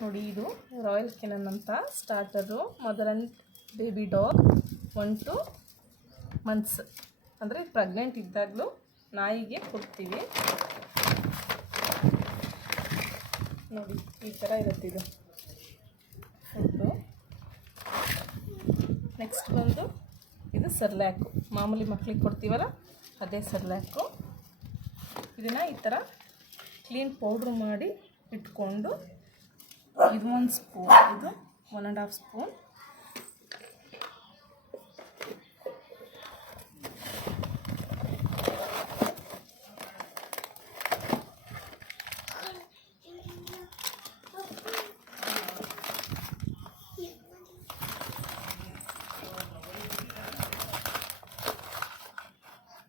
ನೋಡಿ, ಇದು Royal Canin ಅಂತ starter mother and baby dog one two months ಅಂದರೆ ಪ್ರೆಗ್ನೆಂಟ್ ಇದ್ದಾಗಲೂ ನಾಯಿಗೆ ಕೊಡ್ತೀವಿ. ನೋಡಿ, ಈ ಥರ ಇರುತ್ತೆ ಇದು. ಫುಡ್ಡು ನೆಕ್ಸ್ಟ್ ಬಂದು ಇದು ಸರ್ಲ್ಯಾಕು ಮಾಮೂಲಿ ಮಕ್ಕಳಿಗೆ ಕೊಡ್ತೀವಲ್ಲ, ಅದೇ ಸರ್ಲ್ಯಾಕು ಇದನ್ನು ಈ ಥರ ಕ್ಲೀನ್ ಪೌಡ್ರ್ ಮಾಡಿ ಇಟ್ಕೊಂಡು ಇದು ಒಂದು ಸ್ಪೂನ್ ಇದು one and half spoon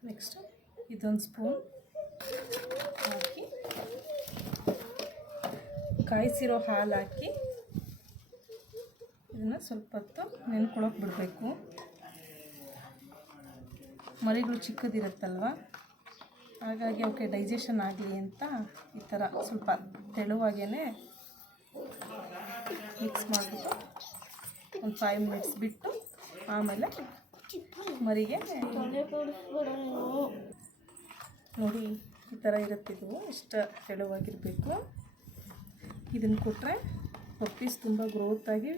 next ಇದೊಂದು ಸ್ಪೂನ್ ಹಾಕಿ ಕಾಯಿಸಿರೋ ಹಾಲು ಹಾಕಿ ಇದನ್ನು ಸ್ವಲ್ಪ ಹೊತ್ತು ನೆನ್ಕೊಳಕ್ಕೆ ಬಿಡಬೇಕು. ಮರಿಗಳು ಚಿಕ್ಕದಿರುತ್ತಲ್ವ? ಹಾಗಾಗಿ ಅವಕ್ಕೆ ಡೈಜೆಷನ್ ಆಗಲಿ ಅಂತ ಈ ಥರ ಸ್ವಲ್ಪ ತೆಳುವಾಗೇ ಮಿಕ್ಸ್ ಮಾಡಿಬಿಟ್ಟು ಒಂದು ಫೈವ್ ಮಿನಿಟ್ಸ್ ಬಿಟ್ಟು ಆಮೇಲೆ ಮರಿಗೆ ನೋಡಿ ಈ ಥರ ಇರುತ್ತೆ ಇದು, ಇಷ್ಟು ತೆಳುವಾಗಿರಬೇಕು. ಇದನ್ನು ಕೊಟ್ಟರೆ ಪಪ್ಪೀಸ್ ತುಂಬ ಗ್ರೋತಾಗಿ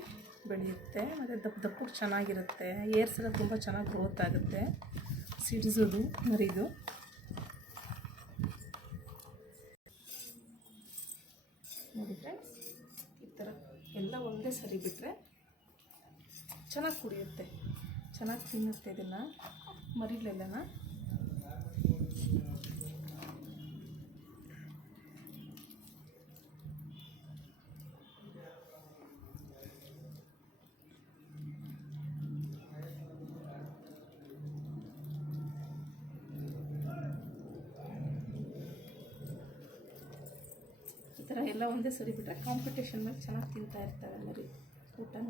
ಬೆಳೆಯುತ್ತೆ. ಮತ್ತು ದಪ್ಪ ದಪ್ಪಕ್ಕೆ ಚೆನ್ನಾಗಿರುತ್ತೆ. ಏರ್ಸ್ ಎಲ್ಲ ತುಂಬ ಚೆನ್ನಾಗಿ ಗ್ರೋತ್ ಆಗುತ್ತೆ. ಸಿಡಿಸೋದು ಮರಿದು ನೋಡಿದರೆ ಈ ಥರ ಎಲ್ಲ ಒಂದೇ ಸರಿ ಬಿಟ್ಟರೆ ಚೆನ್ನಾಗಿ ಕುಡಿಯುತ್ತೆ. ಚೆನ್ನಾಗಿ ತಿನ್ನುತ್ತೆ ಇದನ್ನು, ಮರಿಲೆಲ್ಲನ. ಥರ ಎಲ್ಲ ಒಂದೇ ಸರಿ ಬಿಟ್ಟರೆ ಕಾಂಪಿಟೇಷನ್ ಮೇಲೆ ಚೆನ್ನಾಗಿ ತಿಂತಾ ಇರ್ತಾವೆ ಎಲ್ಲರಿ ಊಟನ.